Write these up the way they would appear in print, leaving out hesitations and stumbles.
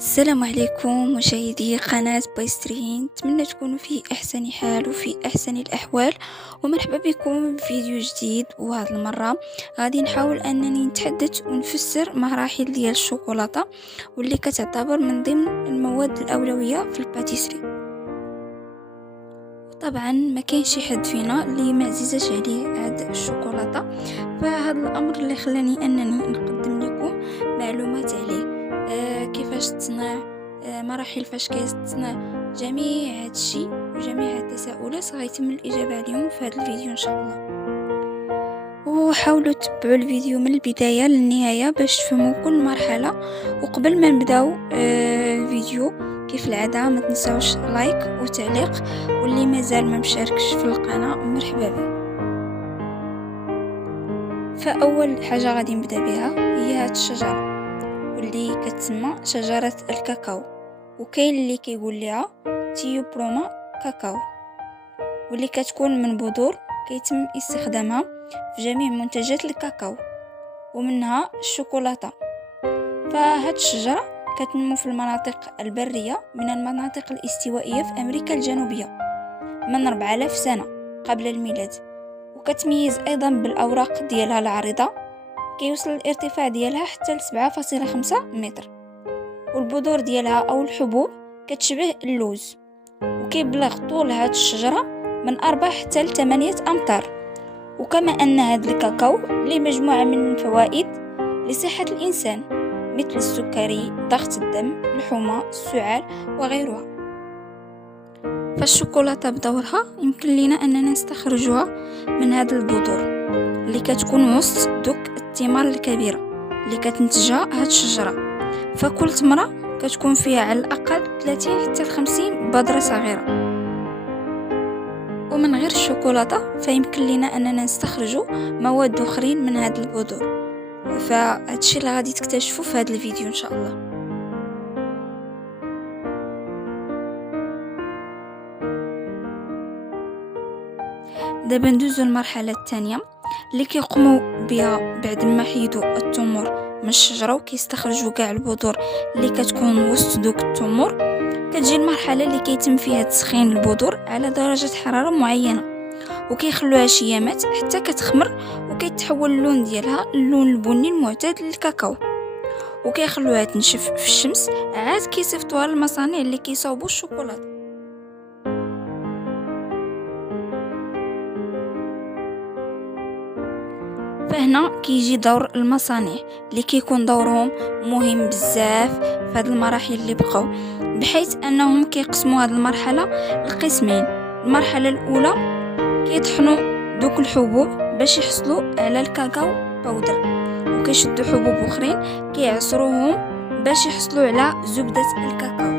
السلام عليكم مشاهدي قناة بايسترين، نتمنى تكونوا في أحسن حال وفي أحسن الأحوال، ومرحبا بكم بفيديو جديد. وهذه المرة غادي نحاول أنني نتحدث ونفسر مراحل ديال الشوكولاتة واللي كتعتبر من ضمن المواد الأولوية في الباتيسري. طبعا ما كاين شي حد فينا اللي ما عزيزش عليه هاد الشوكولاتة، فهذا الأمر اللي خلاني أنني نقدم لكم معلومات عليه، كيفاش تصنع، مراحل فاش كيتصنع، جميع هاد الشيء وجميع هاد التساؤلات غيتم الإجابة عليهم في هذا الفيديو إن شاء الله. وحاولوا تتبعوا الفيديو من البداية للنهاية باش تفهموا كل مرحلة. وقبل ما نبداو الفيديو كيف العادة ما تنساوش لايك وتعليق، واللي مازال ما مشاركش في القناة مرحبا به. فأول حاجة غادي نبدا بها هي هاد الشجرة واللي كتسمى شجرة الكاكاو، وكاين اللي كيقول لها تيوبروما كاكاو، واللي كتكون من بذور كيتم استخدامها في جميع منتجات الكاكاو ومنها الشوكولاتة. فهاد الشجرة كتنمو في المناطق البرية من المناطق الاستوائية في أمريكا الجنوبية من 4000 سنة قبل الميلاد، وكتميز أيضا بالأوراق ديالها العريضة كيوصل الارتفاع ديالها حتى ل 7.5 متر، والبذور ديالها أو الحبوب كتشبه اللوز، وكيبلغ طول هاد الشجرة من 4 حتى ل 8 أمتار. وكما أن هاد الكاكاو ليه مجموعة من الفوائد لصحة الإنسان مثل السكري، ضغط الدم، الحمى، السعال وغيرها. فالشوكولاتة بدورها يمكن لنا أننا نستخرجها من هاد البذور اللي كتكون وسط دوك الثمار الكبيرة اللي كتنتجها هاد الشجرة. فكل تمرة كتكون فيها على الأقل 30 حتى 50 بذرة صغيرة. ومن غير الشوكولاتة فيمكن لنا أننا نستخرجوا مواد أخرين من هاد البذور، فهادشي اللي غادي تكتشفوا في هاد الفيديو إن شاء الله. دابا ندوزو المرحلة الثانية اللي كيقوموا بها بعد ما حيدوا التمور من الشجرة وكيستخرجوا كاع البذور اللي كتكون وسط دوك التمور. كتجي المرحلة اللي كيتم فيها تسخين البذور على درجة حرارة معينة، وكيخلوها شي ايامات حتى كتخمر وكيتحول اللون ديالها اللون البني المعتاد للكاكاو، وكيخلوها تنشف في الشمس، عاد كيصيفطوها للمصانع اللي كيصاوبوا الشوكولاتة. فهنا كيجي دور المصانع اللي كيكون دورهم مهم بزاف في هذه المراحل اللي بقاو، بحيث انهم كيقسموا هذه المرحله لقسمين. المرحله الاولى كيطحنوا دوك الحبوب باش يحصلوا على الكاكاو باودر، وكيشدوا حبوب اخرين كيعصروهم باش يحصلوا على زبده الكاكاو.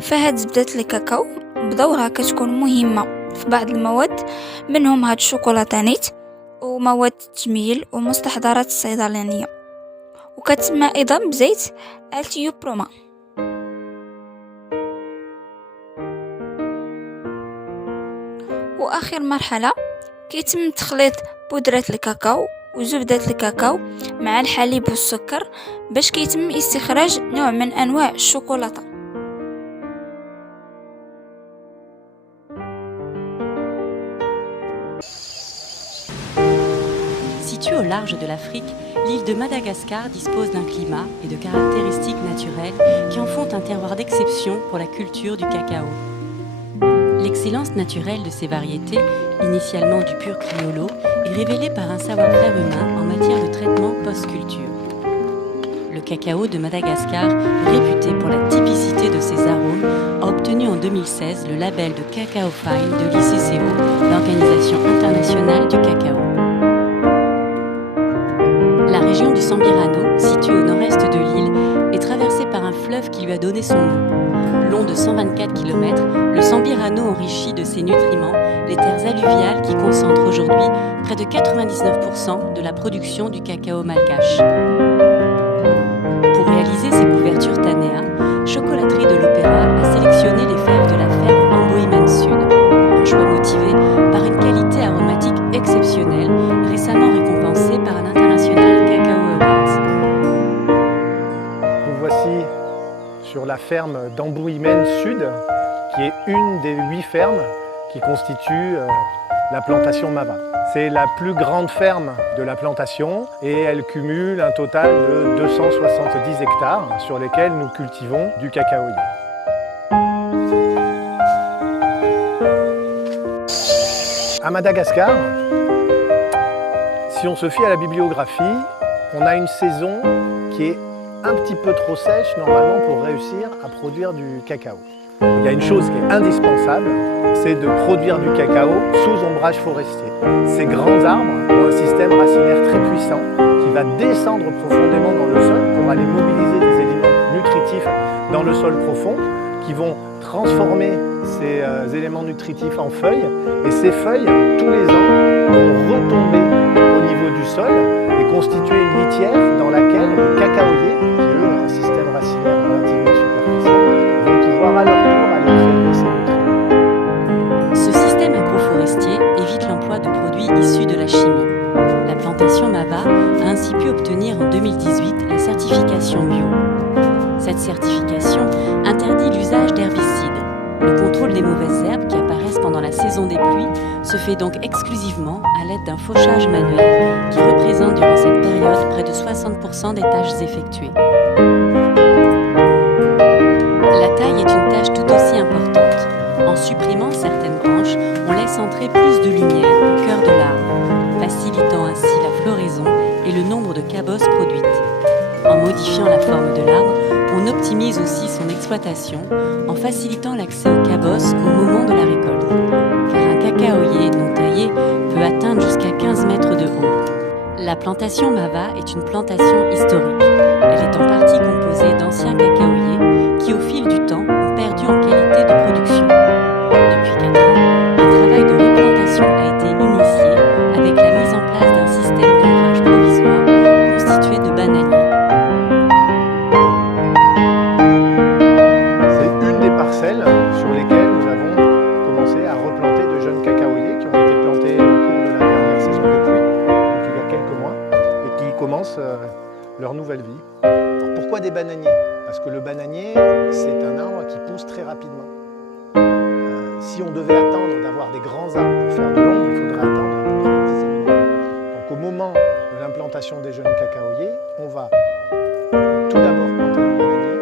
فهاد زبده الكاكاو بدورها كتكون مهمه في بعض المواد، منهم هاد الشوكولاتانيت ومواد التجميل ومستحضرات الصيدلانية، وكتسمى أيضا بزيت التيوبروما. وآخر مرحلة كيتم تخليط بودرة الكاكاو وزبدة الكاكاو مع الحليب والسكر باش كيتم استخراج نوع من أنواع الشوكولاتة. Située au large de l'Afrique, l'île de Madagascar dispose d'un climat et de caractéristiques naturelles qui en font un terroir d'exception pour la culture du cacao. L'excellence naturelle de ces variétés, initialement du pur criollo, est révélée par un savoir-faire humain en matière de traitement post-culture. Le cacao de Madagascar, réputé pour la typicité de ses arômes, a obtenu en 2016 le label de Cacao Fine de l'ICCO, l'Organisation internationale du cacao. La région du Sambirano, située au nord-est de l'île, est traversée par un fleuve qui lui a donné son nom. Long de 124 km, le Sambirano enrichit de ses nutriments les terres alluviales qui concentrent aujourd'hui près de 99% de la production du cacao malgache. Pour réaliser ces couvertures Tanea, Chocolaterie de l'Opéra a sélectionné les fèves de la ferme en Bohemien Sud. Un choix motivé par une qualité aromatique exceptionnelle, récemment récompensée par un International Cacao Award. sur la ferme d'Ambouimène Sud, qui est une des 8 fermes qui constituent la plantation Mava. C'est la plus grande ferme de la plantation et elle cumule un total de 270 hectares sur lesquels nous cultivons du cacaoyer. À Madagascar, si on se fie à la bibliographie, on a une saison qui est un petit peu trop sèche normalement pour réussir à produire du cacao. Il y a une chose qui est indispensable, c'est de produire du cacao sous ombrage forestier. Ces grands arbres ont un système racinaire très puissant qui va descendre profondément dans le sol pour aller mobiliser des éléments nutritifs dans le sol profond qui vont transformer ces éléments nutritifs en feuilles. Et ces feuilles, tous les ans, vont retomber au niveau du sol et constituer une litière dans laquelle le cacaoyer, qui eux ont un système racinaire relativement superficiel, vont pouvoir à leur tour aller prélever ces nutriments. Ce système agroforestier évite l'emploi de produits issus de la chimie. La plantation Mava a ainsi pu obtenir en 2018 la certification bio. Cette certification interdit l'usage d'herbicides. Le contrôle des mauvaises herbes qui apparaissent pendant la saison des pluies se fait donc exclusivement à l'aide d'un fauchage manuel qui représente durant cette période près de 60% des tâches effectuées. La taille est une tâche tout aussi importante. En supprimant certaines branches, on laisse entrer plus de lumière au cœur de l'arbre, facilitant ainsi la floraison et le nombre de cabosses produites. En modifiant la forme de l'arbre, on optimise aussi son exploitation en facilitant l'accès aux cabosses au moment de la récolte, car un cacaoyer non taillé peut atteindre jusqu'à 15 mètres de haut. La plantation Mava est une plantation historique. Elle est en partie composée d'anciens cacaoyers qui, au fil du temps, ont perdu en qualité de production. Depuis 4 ans, un travail de replantation a été initié avec la mise en place d'un système d'ombrage provisoire constitué de bananiers. C'est une des parcelles sur lesquelles nous avons commencé à replanter de jeunes cacaoyers qui ont été plantés au cours de la dernière saison des pluies, donc il y a quelques mois, et qui commencent leur nouvelle vie. Alors pourquoi des bananiers? Parce que le bananier, c'est un arbre qui pousse très rapidement. Si on devait attendre d'avoir des grands arbres pour faire de l'ombre, il faudrait attendre à peu près une dizaine d'années. Donc au moment de l'implantation des jeunes cacaoyers, on va tout d'abord planter le bananier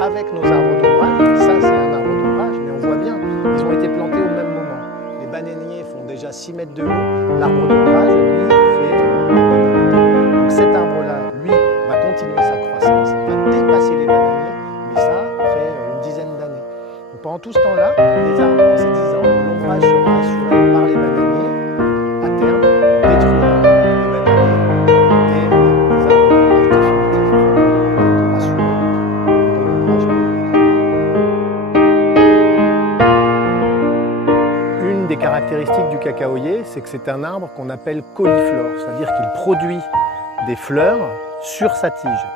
avec nos arbres d'ombrage. Ça, c'est un arbre d'ombrage, mais on voit bien, ils ont été plantés au même moment. Les bananiers font déjà 6 mètres de haut, l'arbre d'ombrage, lui, fait 2 mètres. Donc cet arbre-là, lui, va continuer sa croissance, va dépasser les bananiers, mais ça, après une dizaine d'années. Donc pendant tout ce temps-là, les arbres, en ces 10 ans, l'ombrage sera assuré par les bananiers, à terme, détruira les bananiers et les arbres d'ombrage définitifs pour assurer un ombrage pour une des caractéristiques du cacaoyer, c'est que c'est un arbre qu'on appelle cauliflore, c'est-à-dire qu'il produit des fleurs sur sa tige.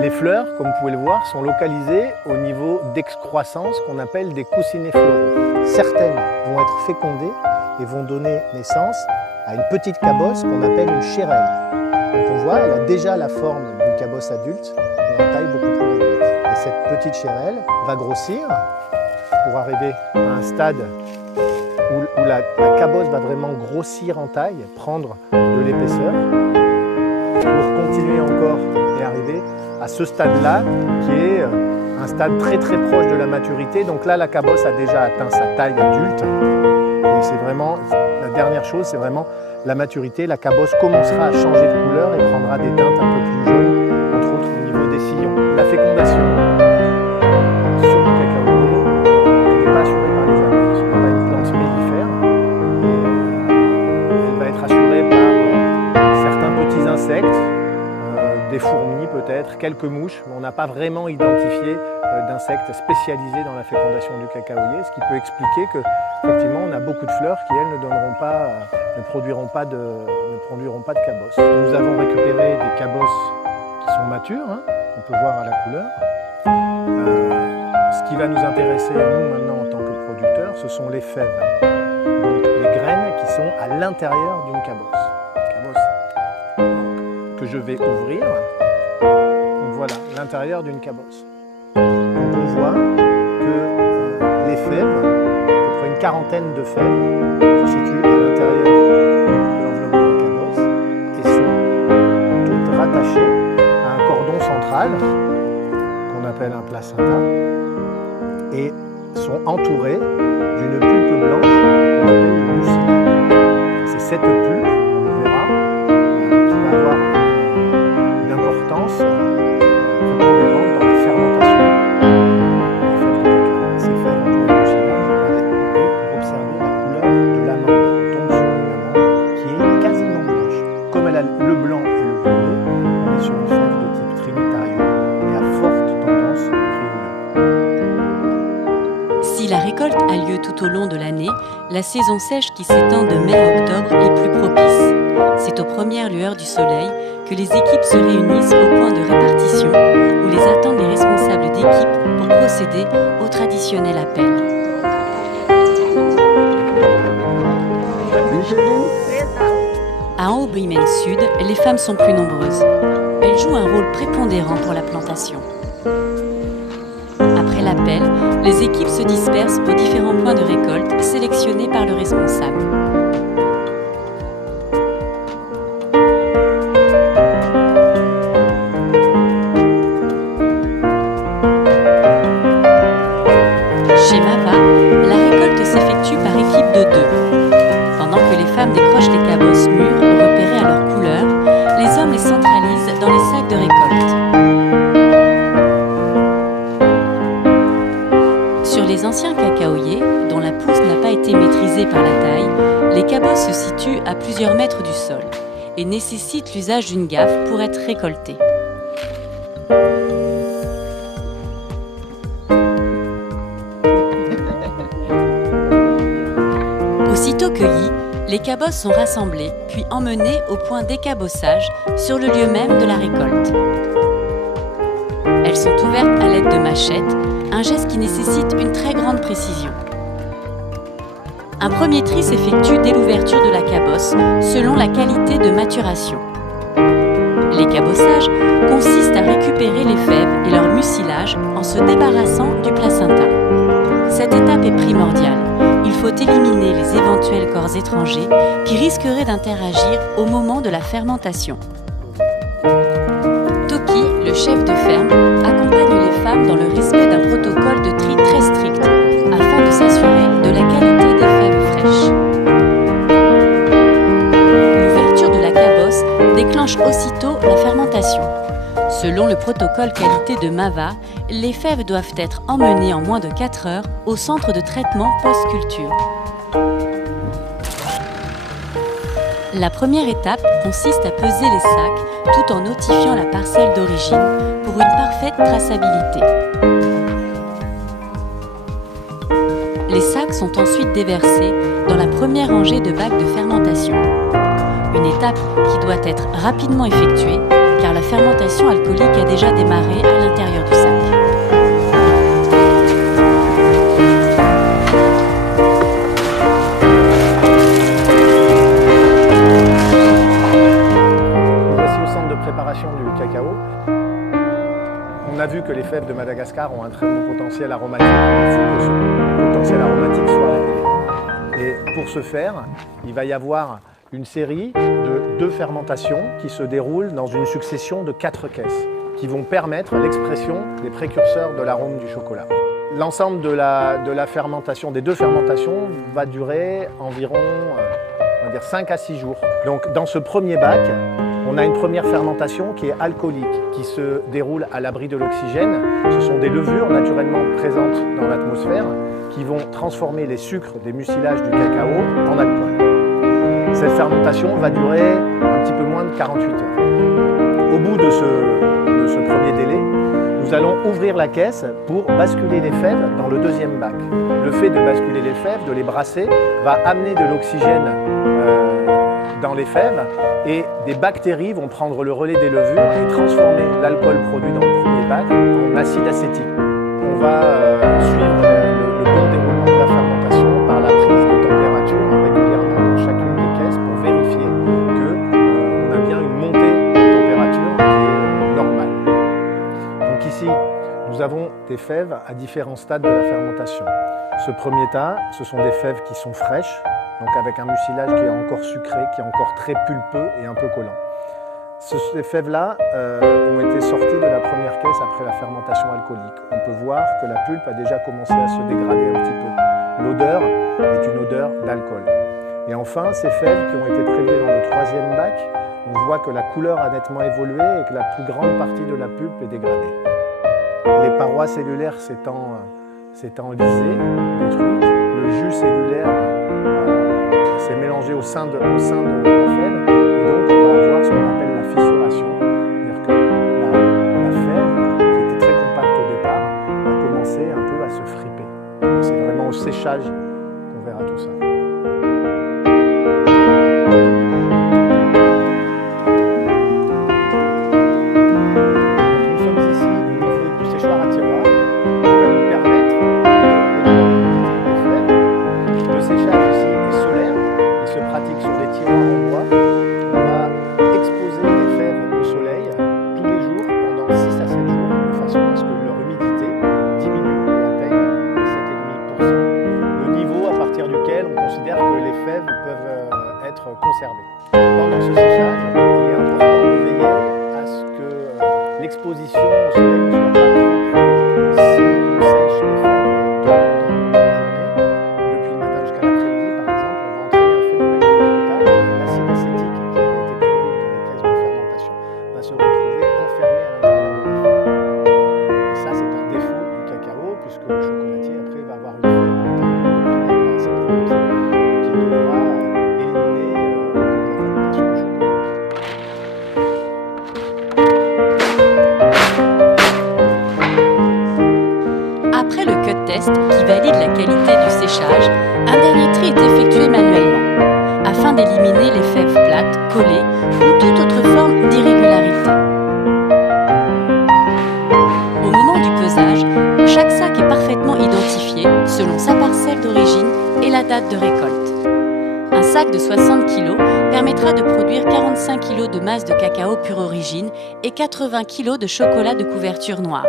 Les fleurs, comme vous pouvez le voir, sont localisées au niveau d'excroissance qu'on appelle des coussinets floraux. Certaines vont être fécondées et vont donner naissance à une petite cabosse qu'on appelle une chérelle. Donc on voit, elle a déjà la forme d'une cabosse adulte, mais en taille beaucoup plus réduite. Et cette petite chérelle va grossir pour arriver à un stade où la cabosse va vraiment grossir en taille, prendre de l'épaisseur, pour continuer encore et arriver à ce stade-là, qui est un stade très très proche de la maturité. Donc là, la cabosse a déjà atteint sa taille adulte. Et c'est vraiment, la dernière chose, c'est vraiment la maturité. La cabosse commencera à changer de couleur et prendra des teintes un peu plus jaunes, entre autres au niveau des sillons. La fécondation sur le cacaoyer, elle n'est pas assurée par les abeilles. Ce n'est pas une plante mellifère. Et elle va être assurée par certains petits insectes, des fourmis peut-être, quelques mouches, mais on n'a pas vraiment identifié d'insectes spécialisés dans la fécondation du cacaoyer, ce qui peut expliquer qu'effectivement on a beaucoup de fleurs qui elles ne produiront pas de cabosses. Nous avons récupéré des cabosses qui sont matures, hein, qu'on peut voir à la couleur. Ce qui va nous intéresser nous maintenant en tant que producteurs, ce sont les fèves, donc les graines qui sont à l'intérieur d'une cabosse. Que je vais ouvrir. Donc voilà, l'intérieur d'une cabosse. voit que les fèves, à peu près une quarantaine de fèves, se situent à l'intérieur de l'enveloppe de la cabosse et sont toutes rattachées à un cordon central qu'on appelle un placenta et sont entourées d'une pulpe blanche qu'on appelle le mucilage. C'est cette pulpe, on le verra, qui va avoir une importance prépondérante dans la fermentation des fèves de cacao. Ces fèves entourées de mucilage, on peut observer la couleur de l'amande. On tombe sur une amande qui est quasiment blanche. Comme elle a le blanc et le violet, on est sur une fève de type Trinitario et à forte tendance criolla. Si la récolte a lieu tout au long de l'année, la saison sèche qui s'étend de mai à octobre est plus propice. C'est aux premières lueurs du soleil que les équipes se réunissent au point de répartition où les attendent les responsables d'équipe pour procéder au traditionnel appel. À Anhaubriemen Sud, les femmes sont plus nombreuses. Elles jouent un rôle prépondérant pour la plantation. Après l'appel, les équipes se dispersent aux différents points de récolte sélectionnés par le responsable. Chez Mava, la récolte s'effectue par équipe de 2. Pendant que les femmes décrochent les cabosses mûres, repérées à leur couleur, les hommes les centralisent dans les sacs de récolte. Sur les anciens cacaoyers, dont la pousse n'a pas été maîtrisée par la taille, les cabosses se situent à plusieurs mètres du sol et nécessitent l'usage d'une gaffe pour être récoltées. Aussitôt cueillies, les cabosses sont rassemblées puis emmenées au point d'écabossage sur le lieu même de la récolte. Elles sont ouvertes à l'aide de machettes, un geste qui nécessite une très grande précision. Un premier tri s'effectue dès l'ouverture de la cabosse, selon la qualité de maturation. L'écabossage consiste à récupérer les fèves et leur mucilage en se débarrassant du placenta. Cette étape est primordiale. Il faut éliminer les éventuels corps étrangers qui risqueraient d'interagir au moment de la fermentation. Toki, le chef de ferme, accompagne les femmes dans le respect d'un protocole de tri très strict afin de s'assurer de la qualité des fèves fraîches. L'ouverture de la cabosse déclenche aussitôt la fermentation. Selon le protocole qualité de Mava, les fèves doivent être emmenées en moins de 4 heures au centre de traitement post-culture. La première étape consiste à peser les sacs tout en notifiant la parcelle d'origine pour une parfaite traçabilité. Les sacs sont ensuite déversés dans la première rangée de bacs de fermentation. Une étape qui doit être rapidement effectuée car la fermentation alcoolique a déjà démarré à l'intérieur du sac. Préparation du cacao. On a vu que les fèves de Madagascar ont un très bon potentiel aromatique. Il faut que ce potentiel aromatique soit révélé. Et pour ce faire, il va y avoir une série de 2 fermentations qui se déroulent dans une succession de 4 caisses qui vont permettre l'expression des précurseurs de l'arôme du chocolat. L'ensemble de la fermentation, des 2 fermentations, va durer environ on va dire 5 à 6 jours. Donc dans ce premier bac, on a une première fermentation qui est alcoolique, qui se déroule à l'abri de l'oxygène. Ce sont des levures naturellement présentes dans l'atmosphère qui vont transformer les sucres des mucilages du cacao en alcool. Cette fermentation va durer un petit peu moins de 48 heures. Au bout de ce premier délai, nous allons ouvrir la caisse pour basculer les fèves dans le deuxième bac. Le fait de basculer les fèves, de les brasser, va amener de l'oxygène dans les fèves et des bactéries vont prendre le relais des levures et transformer l'alcool produit dans le premier bac en acide acétique. On va suivre le bon déroulement de la fermentation par la prise de température régulièrement dans chacune des caisses pour vérifier qu'on a bien une montée de température qui est normale. Donc ici, nous avons des des fèves à différents stades de la fermentation. Ce premier tas, ce sont des fèves qui sont fraîches, donc avec un mucilage qui est encore sucré, qui est encore très pulpeux et un peu collant. Ces fèves-là ont été sorties de la première caisse après la fermentation alcoolique. On peut voir que la pulpe a déjà commencé à se dégrader un petit peu. L'odeur est une odeur d'alcool. Et enfin, ces fèves qui ont été prélevées dans le troisième bac, on voit que la couleur a nettement évolué et que la plus grande partie de la pulpe est dégradée. Les parois cellulaires s'étant lisées, détruites, le jus cellulaire s'est mélangé au sein de la fève, et donc on va avoir ce qu'on appelle la fissuration. C'est-à-dire que la fève, qui était très compacte au départ, a commencé un peu à se friper. C'est vraiment au séchage qu'on verra tout ça. Sur des tiroirs en bois, on va exposer les fèves au soleil tous les jours pendant 6 à 7 jours de façon à ce que leur humidité diminue et atteigne 7,5%. Le niveau à partir duquel on considère que les fèves peuvent être conservées. Pendant ce séchage, il est important de veiller à ce que l'exposition au soleil ne soit pas trop prolongée. Si on sèche les fèves dans la journée, depuis le matin jusqu'à l'après-midi par exemple, on va entraîner un phénomène l'acide acétique qui avait été produit dans les caisses de fermentation va se retrouver enfermé à l'intérieur de la fève. Et ça, c'est un défaut du cacao, puisque le chocolatier après va avoir une fève assez prononcée qu'il devra éliminer au cours de la fermentation du chocolat. Après le cut test qui valide la qualité du séchage, un dernier tri est effectué manuellement, afin d'éliminer les fèves plates, collées ou toute autre forme d'irrégularité. Au moment du pesage, chaque sac est parfaitement identifié selon sa parcelle d'origine et la date de récolte. Un sac de 60 kg permettra de produire 45 kg de masse de cacao pure origine et 80 kg de chocolat de couverture noire.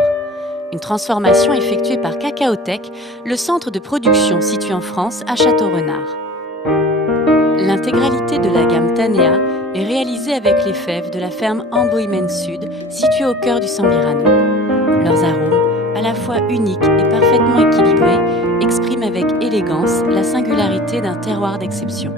Une transformation effectuée par Cacaotech, le centre de production situé en France à Château-Renard. L'intégralité de la gamme Tanea est réalisée avec les fèves de la ferme Amboïmen Sud, située au cœur du Sambirano. Leurs arômes, à la fois uniques et parfaitement équilibrés, expriment avec élégance la singularité d'un terroir d'exception.